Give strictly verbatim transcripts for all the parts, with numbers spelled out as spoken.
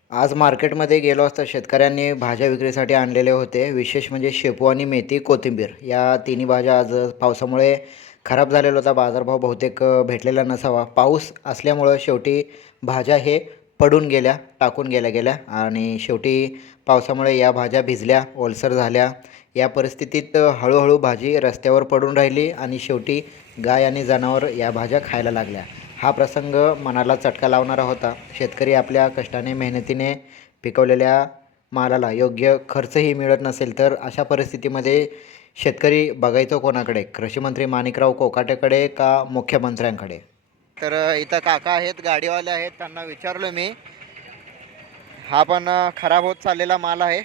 आज मार्केटमध्ये गेलो असता शेतकऱ्यांनी भाज्या विक्रीसाठी आणलेले होते. विशेष म्हणजे शेपू आणि मेथी, कोथिंबीर या तिन्ही भाज्या आज पावसामुळे खराब झालेला होता. बाजारभाव बहुतेक अ, भेटलेला नसावा. पाऊस असल्यामुळं शेवटी भाज्या हे पडून गेल्या, टाकून गेल्या गेल्या आणि शेवटी पावसामुळे या भाज्या भिजल्या, ओलसर झाल्या. या परिस्थितीत अ, हळूहळू भाजी रस्त्यावर पडून राहिली आणि शेवटी गाय आणि जनावर या भाज्या खायला लागल्या. हा प्रसंग मनाला चटका लावणारा होता. शेतकरी आपल्या कष्टाने, मेहनतीने पिकवलेल्या मालाला योग्य खर्चही मिळत नसेल, तर अशा परिस्थितीमध्ये शेतकरी बघायचं कोणाकडे? कृषीमंत्री माणिकराव कोकाटेकडे का मुख्यमंत्र्यांकडे? तर अ, इथं काका आहेत, गाडीवाले आहेत. त्यांना विचारलं मी. हा पण अ, खराब होत चाललेला माल आहे.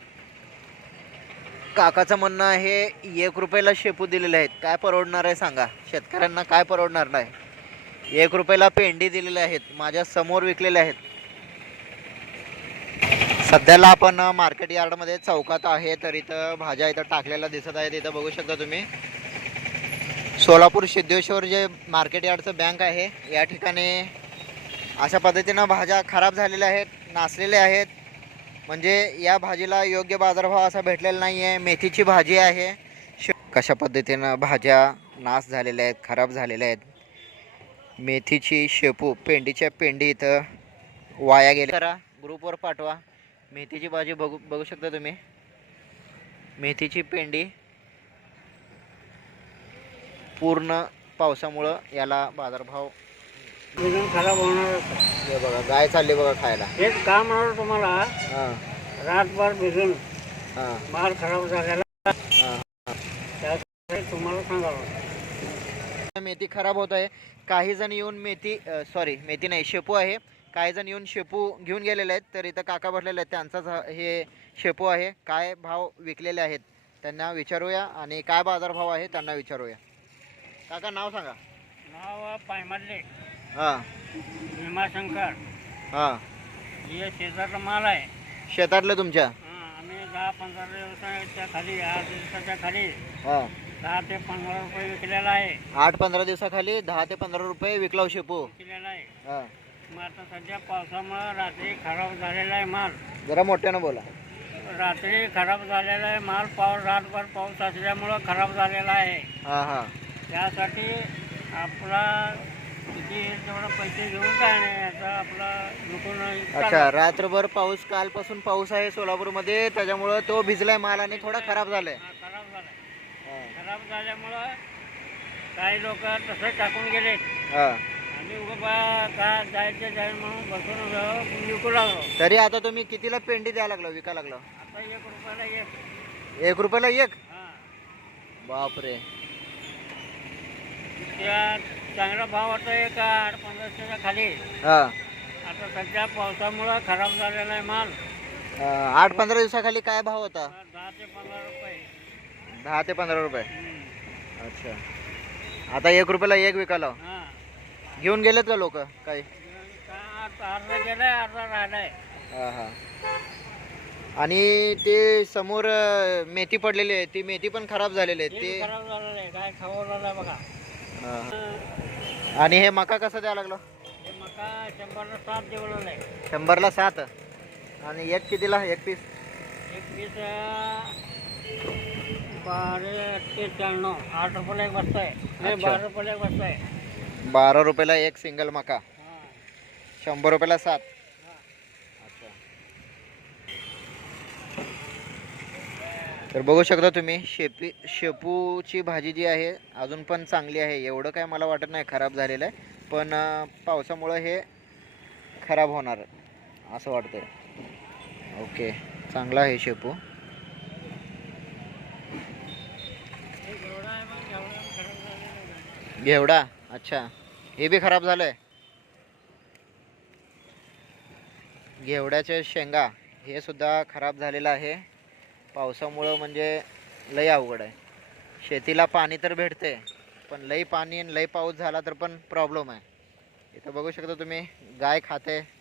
काकाचं म्हणणं आहे एक रुपयाला शेपू दिलेले आहेत. काय परवडणार आहे सांगा? शेतकऱ्यांना काय परवडणार नाही? एक रुपयाला पेंडी दिलेल्या आहेत, माझ्या समोर विकलेल्या आहेत. सध्याला आपण मार्केट यार्डमध्ये चौकात आहे. तर इथं भाज्या इथं टाकलेल्या दिसत आहेत. इथं बघू शकता तुम्ही, सोलापूर सिद्धेश्वर जे मार्केट यार्डचं बँक आहे, या ठिकाणी अशा पद्धतीनं भाज्या खराब झालेल्या आहेत, नासलेल्या आहेत. म्हणजे या भाजीला योग्य बाजारभाव असा भेटलेला नाही आहे. मेथीची भाजी आहे, कशा पद्धतीनं भाज्या नाश झालेल्या आहेत, खराब झालेल्या आहेत. मेथीची शेपू, पेंडीच्या पेंडी इथं वाया गेल्या. करा, ग्रुपवर पाठवा. मेथीची भाजी बघू बघू शकता तुम्ही. मेथीची पेंडी पूर्ण पावसामुळं याला बाजारभाव भिजून खराब होणार. हे बघा, गाय चालली बघा खायला. हेच काम म्हणणार तुम्हाला. हां रातभर भिजून हां माल खराब झालेला हां. त्यासाठी तुम्हाला सांगावं. मेथी खराब होत आहे. काही जण येऊन मेथी सॉरी मेथी नाही, शेपू आहे. काही जण येऊन शेपू घेऊन गेलेले आहेत. तर इथं काका बसलेले आहेत, त्यांचाच हा- हे शेपू आहे. काय भाव विकलेले आहेत त्यांना विचारूया आणि काय बाजारभाव आहे त्यांना विचारूया. काका नाव सांगा. नाव पायमल्ले हां भीमाशंकर. हां. हे शेजारचा माल आहे. शेतातलं तुमच्या? हां, आम्ही दहा पंधरा दिवसाच्या खाली आठ दिवसाच्या खाली हां. दहा ते पंधरा रुपये विकलेला आहे. आठ पंधरा दिवसाखाली दहा ते पंधरा रुपये विकलाव शेपू. विकलेला आहे. हां. मग आता सध्या पावसामुळे रात्री खराब झालेला आहे माल. जरा मोठ्यानं बोला. रात्री खराब झालेला आहे माल. पाऊस रातभर पाऊस असल्यामुळं खराब झालेला आहे. हां हां. त्यासाठी आपला किती तेवढं पैसे घेऊन काय नाही, आता आपला दुकान अच्छा, रात्रभर पाऊस, कालपासून पाऊस आहे सोलापूरमध्ये, त्याच्यामुळं तो भिजलाय माल आणि थोडा खराब झालाय. खराब झालाय. हां खराब झाल्यामुळं काही लोक तसं टाकून गेलेत हां. आणि उभा का जायचं जाईल म्हणून बसून विकू लागलो. तरी आता तुम्ही कितीला पेंडी द्यायला लागलो, विका लागलो? आता एक रुपयाला एक. एक रुपयाला एक? हां, बापरे. त्या चांगला भाव होता एक आठ पंधराशेच्या खाली. हां. आता सध्या पावसामुळं खराब झालेला आहे माल. अं, आठ पंधरा दिवसाखाली काय भाव होता? दहा ते पंधरा रुपये. दहा ते पंधरा रुपये. हम्म. अच्छा, आता एक रुपयाला एक विकालो. हां. घेऊन गेलेत का लोक काही? का- अर्धा गेलाय अर्धा राहिलाय. हां हां. आणि ते समोर अं, मेथी पडलेली आहे, ती मेथी पण खराब झालेली आहे ते ते. खराब झालेलं आहे. काय खावलेलं आहे बघा. हां. आणि हे मका कसं द्यावं लागलो? हे मका शंभरला सात जेवलेलं आहे. शंभरला सात. आणि एक कितीला एक पीस? एक पीस बारा ते त्र्याण्णव आठ रुपयाला एक बसता आहे. नाही, अच्छा. बारा रुपयाला एक बसता आहे. बारा रुपयाला एक सिंगल मका, हां. शंभर रुपयाला सात. हां. अच्छा. तर बघू शकता तुम्ही, शेपी शेपूची भाजी जी आहे अजून पण चांगली आहे. एवढं काय मला वाटत नाही खराब झालेलं आहे, पण अं, पावसामुळं हे खराब होणार असं वाटतं. ओके, चांगला आहे शेपू. हे घेवडा आहे पण घेवडा खराब झालेला आहे. घेवडा, अच्छा, हे बी खराब झालंय. घेवड्याचे शेंगा हे सुद्धा खराब झालेलं आहे पावसामुळं. म्हणजे लई अवघड आहे. शेतीला पाणी तर भेटते, पण लई पाणी आणि लई पाऊस झाला तर पण प्रॉब्लेम आहे. इथं बघू शकता तुम्ही, गाय खाते.